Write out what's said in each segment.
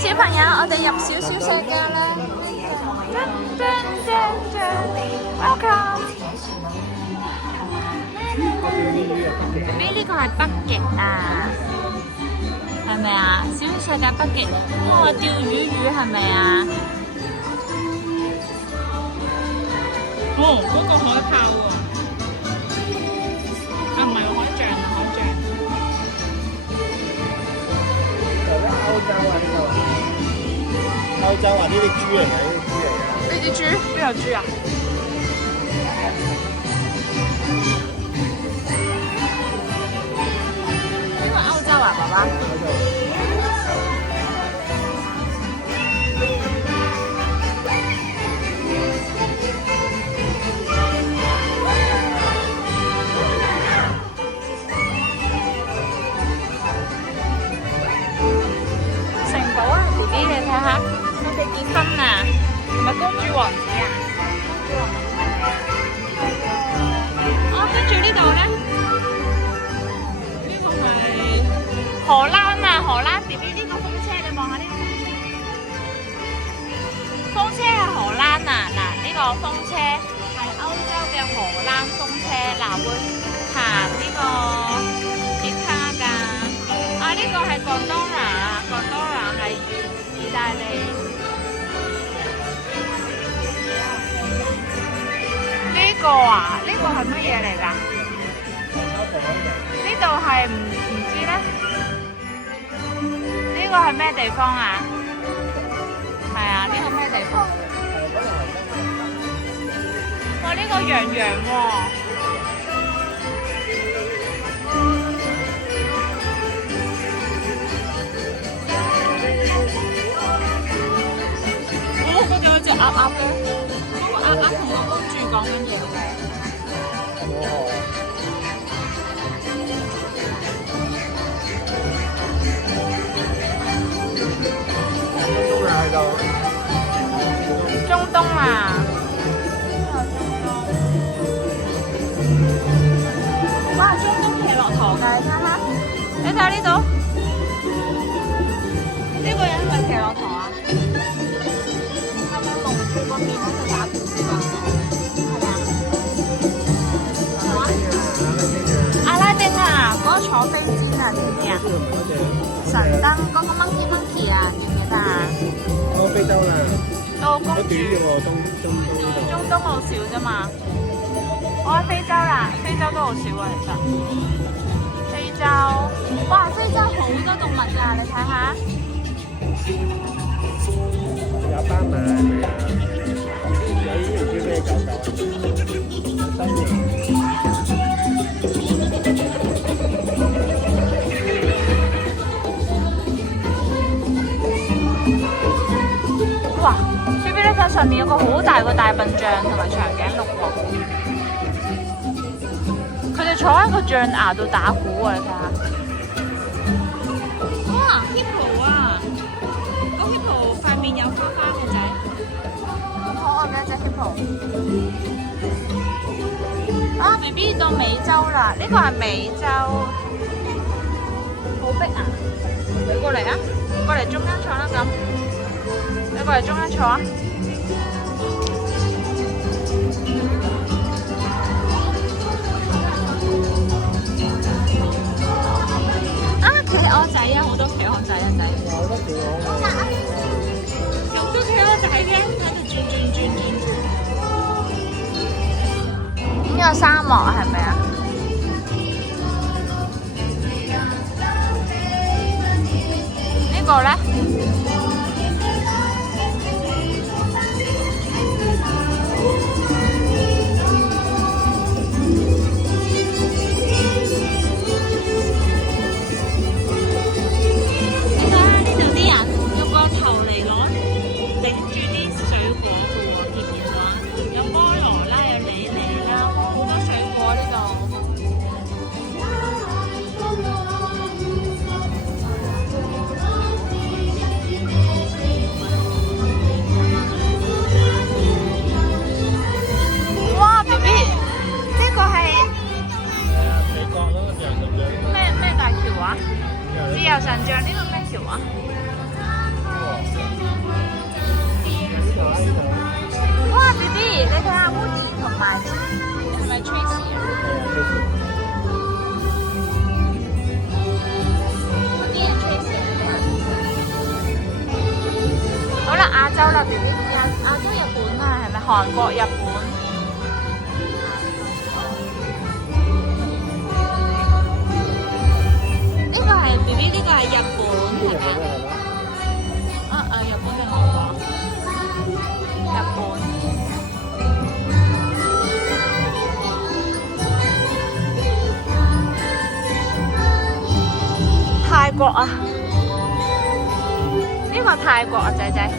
小朋友，我哋入少少世界啦。Welcome。呢個係北極啊，係咪啊？小世界北極，哇！釣魚係咪啊？哦，嗰個海豹喎，啊唔係海象啊，海象。歐洲啊，呢啲豬嚟㗎，呢啲豬嚟㗎。呢啲豬邊有豬啊？呢個歐洲啊，爸爸。城堡啊 ，BB 你睇下，我哋結婚啊，係咪公主王子啊？哦，跟住呢度咧，呢個係荷蘭啊，荷蘭 BB 呢個風車，你望下呢個風車係荷蘭啊，嗱呢個風車係歐洲嘅荷蘭風車，嗱會行呢個吉他㗎。啊呢個係廣東人啊，廣東人係意大利。呢個啊，呢個係乜嘢嚟㗎？呢度係唔知咧。呢個係咩地方啊？係啊，呢個咩地方？哇！呢個洋洋喎。哦，嗰度有隻鴨鴨嘅，嗰個鴨鴨同個公主講緊嘢。中東啊！哇！中東騎駱駝㗎，你睇下呢度，呢個人係咪騎駱駝啊？係咪龍住個面喺度打鼓㗎？係咪啊？阿拉丁啊，嗰個坐飛氈啊，知唔知啊？神燈嗰個 monkey 啊，記唔記得啊？哦，非洲啦，到公主。好短嘅喎，中東好少啫嘛，我喺非洲啦，非洲都好少啊，其實。非洲，哇，非洲好多動物㗎，你睇下。有斑馬係咪啊？有呢條叫咩狗狗啊？犀利。哇！最邊呢塊上面有個好大個大笨象同埋長頸鹿喎，佢哋坐喺個象牙度打鼓啊！你睇下。哇 ，hippo 啊，個 hippo 塊面有花花嘅仔。好可愛嘅一隻 hippo。啊 ，BB 到美洲啦！呢個係美洲。好逼啊！你過嚟啊！過嚟中間坐啦咁。你過嚟中間坐啊！啊，企鵝仔啊，好多企鵝仔啊仔。有得企鵝啊！咁多企鵝仔嘅，喺度轉。呢個沙漠係咪啊？呢個咧？自由神像呢個咩橋啊？賣字，係咪 Tracy 啊？嗰啲係 Tracy 好啦，亞洲啦，亞洲日本啊，係咪韓國日本？呢個係 B B， 呢個係日本係咪啊？日本定韓國？日本。泰國啊，呢個泰國啊，仔仔，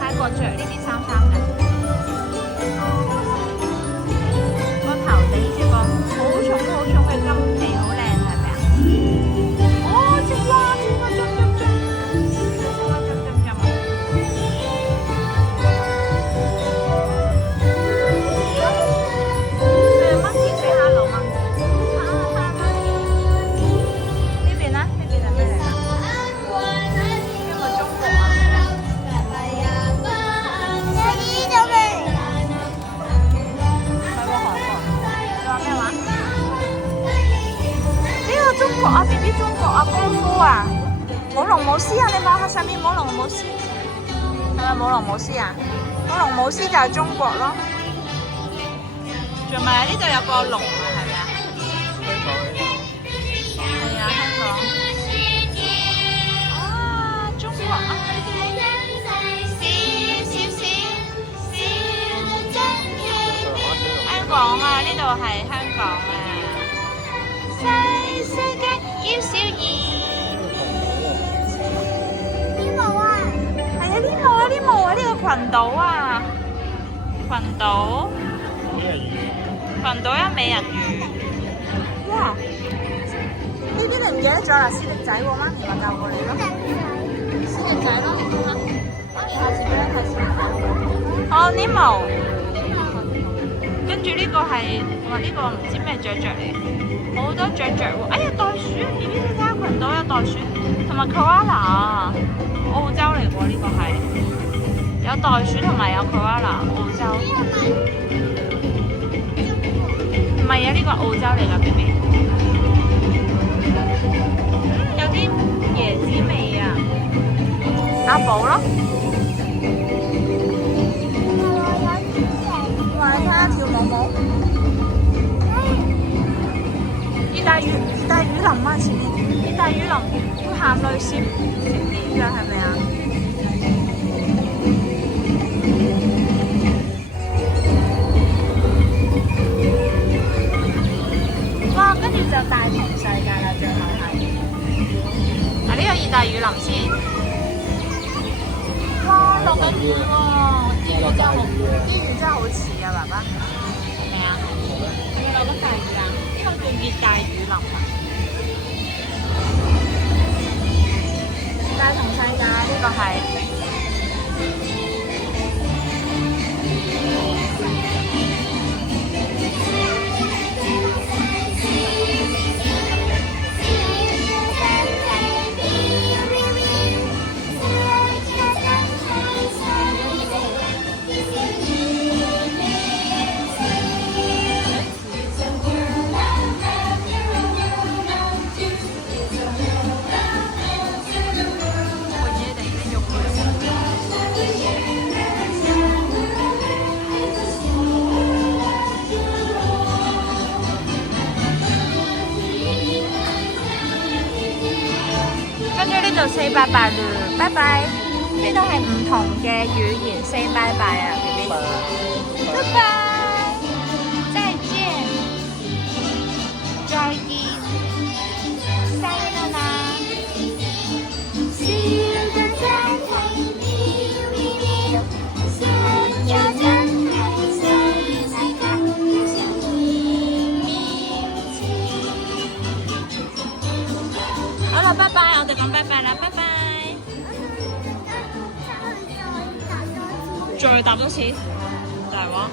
泰國着呢啲衫嘅，個頭頂住個好重嘅金皮，好靚係咪啊？哦，正哇，正啊，正，monkey say hello monkey。中國啊 ，B B 中國啊，功夫啊，舞龍舞獅啊，你望下上面舞龍舞獅，係咪舞龍舞獅啊？舞龍舞獅就係中國咯。仲咪呢度有個龍啊，係咪啊？係啊，香港。啊，中國啊！香港啊，呢度係香港啊。世界要小兒。呢毛啊！係啊，呢毛啊，呢毛啊，呢個群島啊，群島。群島有美人魚。哇！呢啲你唔記得咗啦，斯力仔喎，媽咪話教過你咯。斯力仔咯，媽咪下次俾你睇斯力仔。哦，呢毛。跟住呢個係，哇！呢個唔知咩雀雀嚟。好多雀雀喎！哎呀，袋鼠啊 ！B B 你睇下群島有袋鼠，同埋 koala 啊，澳洲嚟喎呢個係，有袋鼠同埋有 koala， 澳洲。唔係啊，呢個澳洲嚟㗎 B B。有啲椰子味啊，阿寶咯。話你睇下跳舞舞。熱帶雨林啊，前面熱帶雨林會行雷閃電㗎，係咪啊？哇！跟住就大同世界啦，最後係嗱呢個熱帶雨林先。哇！落緊雨喎，啲雨真係好似啊，爸爸係咪啊？係咪落緊大雨啊？呢個叫熱帶雨林啊！大同世界呢個係就 say 拜拜啦，拜拜。呢度係唔同嘅語言 say 拜拜啊 ，B B。拜拜，再見，再見，さよなら。好啦，拜拜，我哋講拜拜啦，拜拜。再答多次，大話。